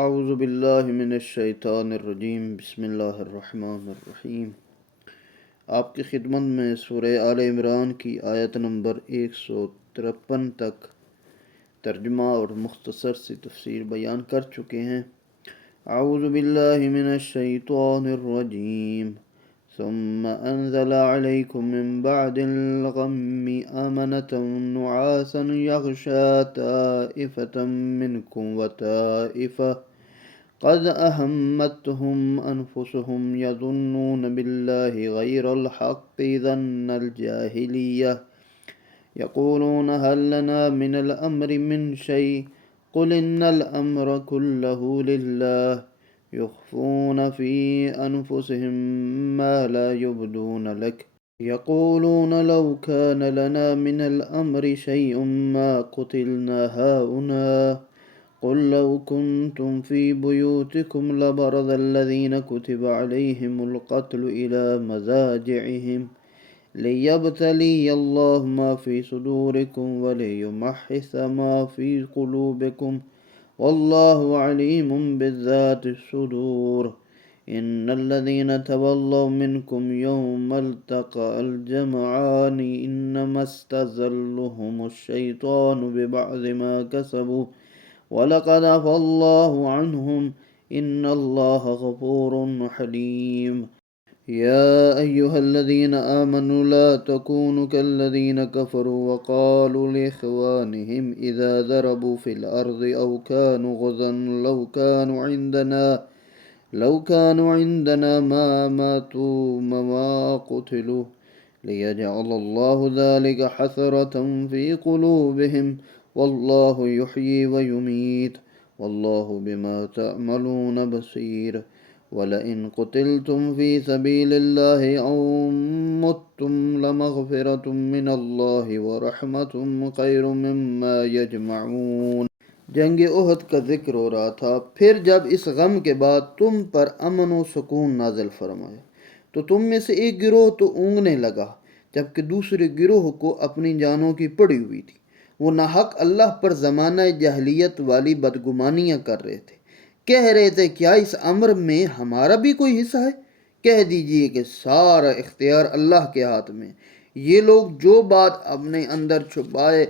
اعوذ باللہ من الشیطان الرجیم، بسم اللہ الرحمن الرحیم۔ آپ کی خدمت میں سورہ آل عمران کی آیت نمبر 153 تک ترجمہ اور مختصر سی تفسیر بیان کر چکے ہیں۔ اعوذ باللہ من الشیطان الرجیم، ثم انزل علیکم من بعد الغم امنة نعاسا یغشا طائفة منکم وطائفة قد أهمتهم أنفسهم يظنون بالله غير الحق ظن الجاهلية يقولون هل لنا من الأمر من شيء قل إن الأمر كله لله يخفون في أنفسهم ما لا يبدون لك يقولون لو كان لنا من الأمر شيء ما قتلنا هؤلاء قل لو كنتم في بيوتكم لبرز الذين كتب عليهم القتل إلى مضاجعهم ليبتلي الله ما في صدوركم وليمحص ما في قلوبكم والله عليم بذات الصدور إن الذين تولوا منكم يوم التقى الجمعان إنما استزلهم الشيطان ببعض ما كسبوا وَلَقَدْ عَفَا اللَّهُ عَنْهُمْ إِنَّ اللَّهَ غَفُورٌ حَلِيمٌ يَا أَيُّهَا الَّذِينَ آمَنُوا لَا تَكُونُوا كَالَّذِينَ كَفَرُوا وَقَالُوا لِإِخْوَانِهِمْ إِذَا ضَرَبُوا فِي الْأَرْضِ أَوْ كَانُوا غَزًا لَوْ كَانُوا عِندَنَا مَا مَاتُوا وَمَا قُتِلُوا لِيَجْعَلَ اللَّهُ ذَلِكَ حَسْرَةً فِي قُلُوبِهِمْ واللہ یحیی ویمیت واللہ بما تعملون بصیر وَلَئِن قُتِلْتُمْ فِي سَبِيلِ اللَّهِ أَوْ مُتُّمْ لَمَغْفِرَةٌ مِّنَ اللَّهِ وَرَحْمَةٌ خَيْرٌ مِّمَّا يَجْمَعُونَ۔ جنگ احد کا ذکر ہو رہا تھا۔ پھر جب اس غم کے بعد تم پر امن و سکون نازل فرمایا تو تم میں سے ایک گروہ تو اونگنے لگا جبکہ دوسرے گروہ کو اپنی جانوں کی پڑی ہوئی تھی۔ وہ ناحق اللہ پر زمانہ جاہلیت والی بدگمانیاں کر رہے تھے، کہہ رہے تھے کیا اس امر میں ہمارا بھی کوئی حصہ ہے؟ کہہ دیجئے کہ سارا اختیار اللہ کے ہاتھ میں۔ یہ لوگ جو بات اپنے اندر چھپائے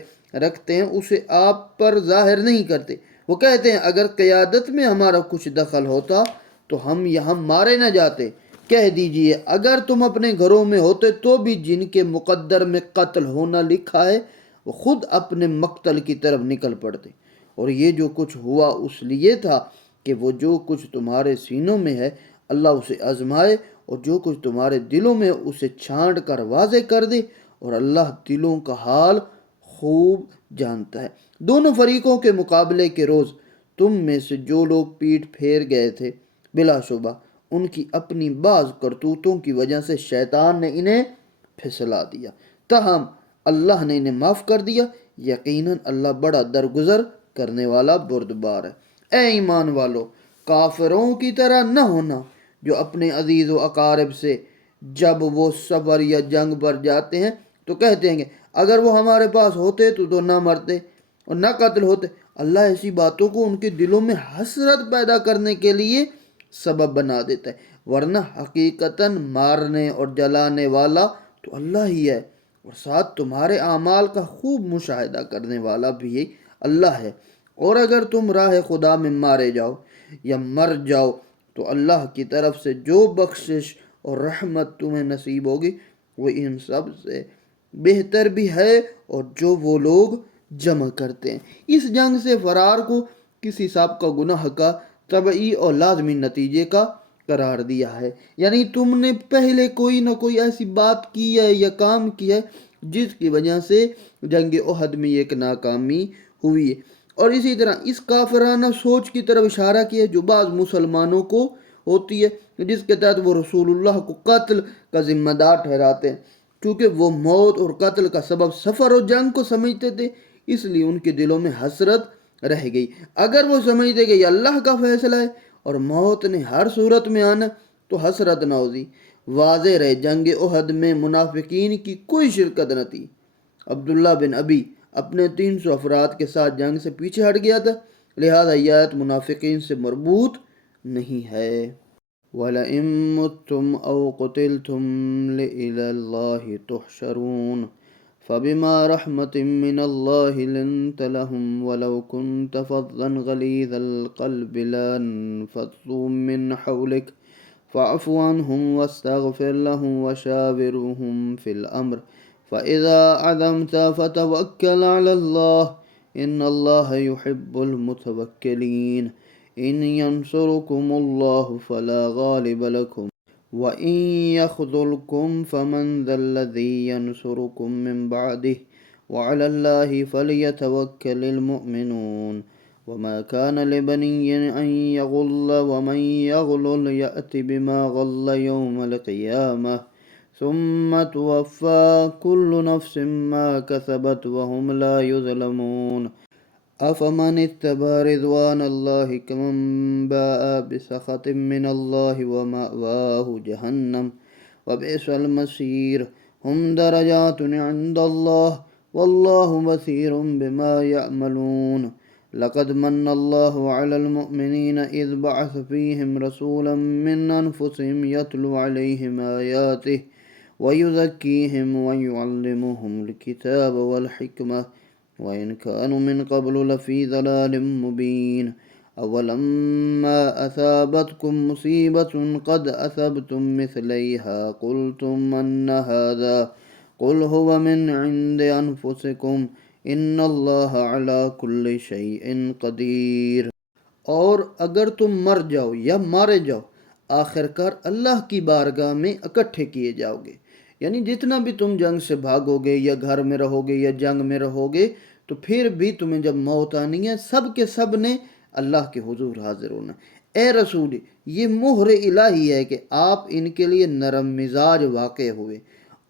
رکھتے ہیں اسے آپ پر ظاہر نہیں کرتے۔ وہ کہتے ہیں اگر قیادت میں ہمارا کچھ دخل ہوتا تو ہم یہاں مارے نہ جاتے۔ کہہ دیجئے اگر تم اپنے گھروں میں ہوتے تو بھی جن کے مقدر میں قتل ہونا لکھا ہے وہ خود اپنے مقتل کی طرف نکل پڑتے، اور یہ جو کچھ ہوا اس لیے تھا کہ وہ جو کچھ تمہارے سینوں میں ہے اللہ اسے آزمائے، اور جو کچھ تمہارے دلوں میں اسے چھانٹ کر واضح کر دے، اور اللہ دلوں کا حال خوب جانتا ہے۔ دونوں فریقوں کے مقابلے کے روز تم میں سے جو لوگ پیٹ پھیر گئے تھے بلا شبہ ان کی اپنی بعض کرتوتوں کی وجہ سے شیطان نے انہیں پھسلا دیا، تاہم اللہ نے انہیں معاف کر دیا، یقیناً اللہ بڑا درگزر کرنے والا بردبار ہے۔ اے ایمان والو، کافروں کی طرح نہ ہونا جو اپنے عزیز و اقارب سے جب وہ سفر یا جنگ پر جاتے ہیں تو کہتے ہیں کہ اگر وہ ہمارے پاس ہوتے تو نہ مرتے اور نہ قتل ہوتے۔ اللہ ایسی باتوں کو ان کے دلوں میں حسرت پیدا کرنے کے لیے سبب بنا دیتا ہے، ورنہ حقیقتاً مارنے اور جلانے والا تو اللہ ہی ہے، اور ساتھ تمہارے اعمال کا خوب مشاہدہ کرنے والا بھی اللہ ہے۔ اور اگر تم راہ خدا میں مارے جاؤ یا مر جاؤ تو اللہ کی طرف سے جو بخشش اور رحمت تمہیں نصیب ہوگی وہ ان سب سے بہتر بھی ہے اور جو وہ لوگ جمع کرتے ہیں۔ اس جنگ سے فرار کو کسی سابقہ گناہ کا طبعی اور لازمی نتیجے کا قرار دیا ہے، یعنی تم نے پہلے کوئی نہ کوئی ایسی بات کی ہے یا کام کیا ہے جس کی وجہ سے جنگ احد میں ایک ناکامی ہوئی ہے، اور اسی طرح اس کافرانہ سوچ کی طرف اشارہ کیا ہے جو بعض مسلمانوں کو ہوتی ہے جس کے تحت وہ رسول اللہ کو قتل کا ذمہ دار ٹھہراتے ہیں۔ چونکہ وہ موت اور قتل کا سبب سفر اور جنگ کو سمجھتے تھے اس لیے ان کے دلوں میں حسرت رہ گئی۔ اگر وہ سمجھتے کہ یہ اللہ کا فیصلہ ہے اور موت نے ہر صورت میں آنا تو حسرت نہ ہوتی۔ واضح رہے جنگ احد میں منافقین کی کوئی شرکت نہ تھی۔ عبداللہ بن ابی اپنے 300 افراد کے ساتھ جنگ سے پیچھے ہٹ گیا تھا، لہذا یہ آیت منافقین سے مربوط نہیں ہے۔ وَلَئِن مُتُّمْ أَوْ قُتِلْتُمْ لِإِلَى اللَّهِ تُحْشَرُونَ فَبِمَا رَحْمَةٍ مِّنَ اللَّهِ لِنتَ لَهُمْ وَلَوْ كُنتَ فَظًّا غَلِيظَ الْقَلْبِ لَانفَضُّوا مِنْ حَوْلِكَ فَاعْفُ عَنْهُمْ وَاسْتَغْفِرْ لَهُمْ وَشَاوِرْهُمْ فِي الْأَمْرِ فَإِذَا عَزَمْتَ فَتَوَكَّلْ عَلَى اللَّهِ إِنَّ اللَّهَ يُحِبُّ الْمُتَوَكِّلِينَ إِنْ يَنْصُرْكُمُ اللَّهُ فَلَا غَالِبَ لَكُمْ وَإِنْ يَخْذُلْكُمْ فَمَنْ ذَا الَّذِي يَنْصُرُكُمْ مِنْ بَعْدِهِ وَعَلَى اللَّهِ فَلْيَتَوَكَّلِ الْمُؤْمِنُونَ وَمَا كَانَ لِبَنِيٍّ أَنْ يَغُلَّ وَمَنْ يَغْلُلْ يَأْتِ بِمَا غَلَّ يَوْمَ الْقِيَامَةِ ثُمَّ تُوَفَّى كُلُّ نَفْسٍ مَا كَسَبَتْ وَهُمْ لَا يُظْلَمُونَ أَفَمَنِ اتَّبَعَ رِضْوَانَ اللَّهِ كَمَنْ بَاءَ بِسَخَطٍ مِّنَ اللَّهِ وَمَأْوَاهُ جَهَنَّمُ وَبِئْسَ الْمَصِيرُ هُمْ دَرَجَاتٌ عِندَ اللَّهِ وَاللَّهُ بَصِيرٌ بِمَا يَعْمَلُونَ لَقَدْ مَنَّ اللَّهُ عَلَى الْمُؤْمِنِينَ إِذْ بَعَثَ فِيهِمْ رَسُولًا مِّنْ أَنْفُسِهِمْ يَتْلُو عَلَيْهِمْ آيَاتِهِ وَيُزَكِّيهِمْ وَيُعَلِّمُهُمُ الْكِتَابَ وَالْحِكْمَةَ وَإِنْ كَانُوا مِنْ قَبْلُ لَفِي ضَلَالٍ مُبِينٍ أَوَلَمَّا أَصَابَتْكُمْ مُصِيبَةٌ قَدْ أَصَبْتُمْ مِثْلَيْهَا قُلْتُمْ أَنَّ هَذَا قُلْ هُوَ مِنْ عِنْدِ أَنْفُسِكُمْ إِنَّ اللَّهَ عَلَى كُلِّ شَيْءٍ قَدِيرٌ۔ اور اگر تم مر جاؤ یا مارے جاؤ آخر کار اللہ کی بارگاہ میں اکٹھے کیے جاؤ گے، یعنی جتنا بھی تم جنگ سے بھاگو گے یا گھر میں رہو گے یا جنگ میں رہو گے تو پھر بھی تمہیں جب موت آنی ہے سب کے سب نے اللہ کے حضور حاضر ہونا۔ اے رسول، یہ مہر الہی ہے کہ آپ ان کے لیے نرم مزاج واقع ہوئے،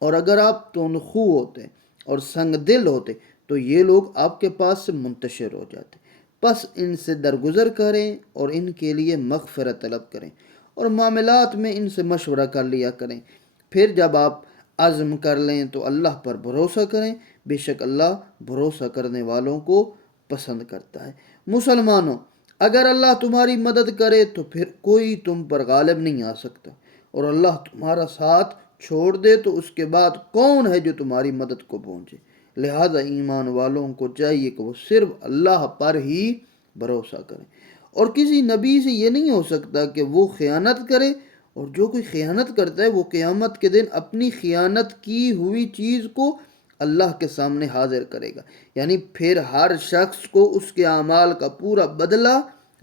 اور اگر آپ تندخو ہوتے اور سنگ دل ہوتے تو یہ لوگ آپ کے پاس سے منتشر ہو جاتے۔ بس ان سے درگزر کریں اور ان کے لیے مغفرت طلب کریں اور معاملات میں ان سے مشورہ کر لیا کریں۔ پھر جب آپ عزم کر لیں تو اللہ پر بھروسہ کریں، بے شک اللہ بھروسہ کرنے والوں کو پسند کرتا ہے۔ مسلمانوں، اگر اللہ تمہاری مدد کرے تو پھر کوئی تم پر غالب نہیں آ سکتا، اور اللہ تمہارا ساتھ چھوڑ دے تو اس کے بعد کون ہے جو تمہاری مدد کو پہنچے؟ لہذا ایمان والوں کو چاہیے کہ وہ صرف اللہ پر ہی بھروسہ کریں، اور کسی نبی سے یہ نہیں ہو سکتا کہ وہ خیانت کرے، اور جو کوئی خیانت کرتا ہے وہ قیامت کے دن اپنی خیانت کی ہوئی چیز کو اللہ کے سامنے حاضر کرے گا، یعنی پھر ہر شخص کو اس کے اعمال کا پورا بدلہ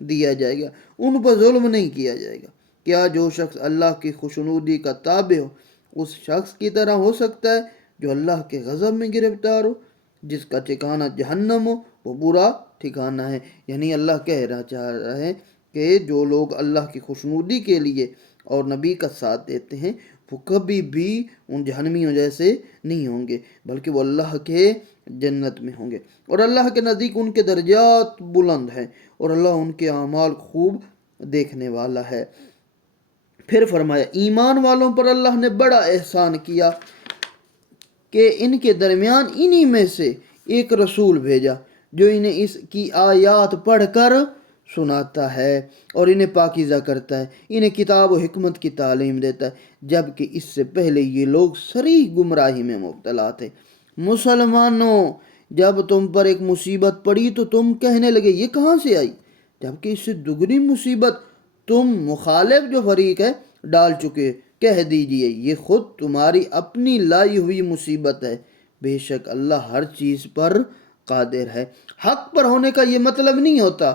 دیا جائے گا، ان پر ظلم نہیں کیا جائے گا۔ کیا جو شخص اللہ کی خوشنودی کا تابع ہو اس شخص کی طرح ہو سکتا ہے جو اللہ کے غضب میں گرفتار ہو؟ جس کا ٹھکانہ جہنم ہو وہ برا ٹھکانہ ہے۔ یعنی اللہ کہنا چاہ رہا ہے کہ جو لوگ اللہ کی خوشنودی کے لیے اور نبی کا ساتھ دیتے ہیں وہ کبھی بھی ان جہنمیوں جیسے نہیں ہوں گے، بلکہ وہ اللہ کے جنت میں ہوں گے، اور اللہ کے نزدیک ان کے درجات بلند ہیں، اور اللہ ان کے اعمال خوب دیکھنے والا ہے۔ پھر فرمایا ایمان والوں پر اللہ نے بڑا احسان کیا کہ ان کے درمیان انہی میں سے ایک رسول بھیجا جو انہیں اس کی آیات پڑھ کر سناتا ہے اور انہیں پاکیزہ کرتا ہے، انہیں کتاب و حکمت کی تعلیم دیتا ہے، جبکہ اس سے پہلے یہ لوگ صریح گمراہی میں مبتلا تھے۔ مسلمانوں، جب تم پر ایک مصیبت پڑی تو تم کہنے لگے یہ کہاں سے آئی، جبکہ اس سے دگنی مصیبت تم مخالف جو فریق ہے ڈال چکے۔ کہہ دیجئے یہ خود تمہاری اپنی لائی ہوئی مصیبت ہے، بے شک اللہ ہر چیز پر قادر ہے۔ حق پر ہونے کا یہ مطلب نہیں ہوتا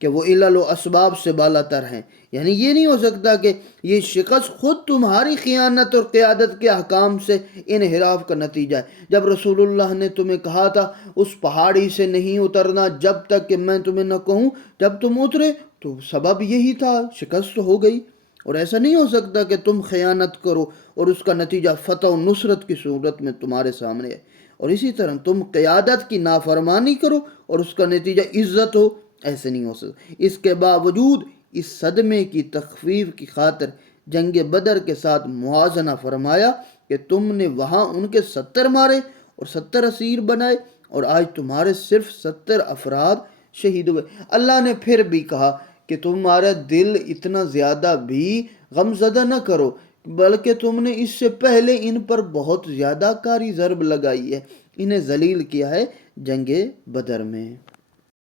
کہ وہ علل و اسباب سے بالا تر ہیں، یعنی یہ نہیں ہو سکتا کہ یہ شکست خود تمہاری خیانت اور قیادت کے احکام سے انحراف کا نتیجہ ہے۔ جب رسول اللہ نے تمہیں کہا تھا اس پہاڑی سے نہیں اترنا جب تک کہ میں تمہیں نہ کہوں، جب تم اترے تو سبب یہی تھا، شکست ہو گئی۔ اور ایسا نہیں ہو سکتا کہ تم خیانت کرو اور اس کا نتیجہ فتح و نصرت کی صورت میں تمہارے سامنے ہے، اور اسی طرح تم قیادت کی نافرمانی کرو اور اس کا نتیجہ عزت ہو، ایسے نہیں ہو سکتا۔ اس کے باوجود اس صدمے کی تخفیف کی خاطر جنگ بدر کے ساتھ موازنہ فرمایا کہ تم نے وہاں ان کے 70 مارے اور 70 اسیر بنائے، اور آج تمہارے صرف 70 افراد شہید ہوئے۔ اللہ نے پھر بھی کہا کہ تمہارا دل اتنا زیادہ بھی غم زدہ نہ کرو، بلکہ تم نے اس سے پہلے ان پر بہت زیادہ کاری ضرب لگائی ہے، انہیں ذلیل کیا ہے جنگ بدر میں۔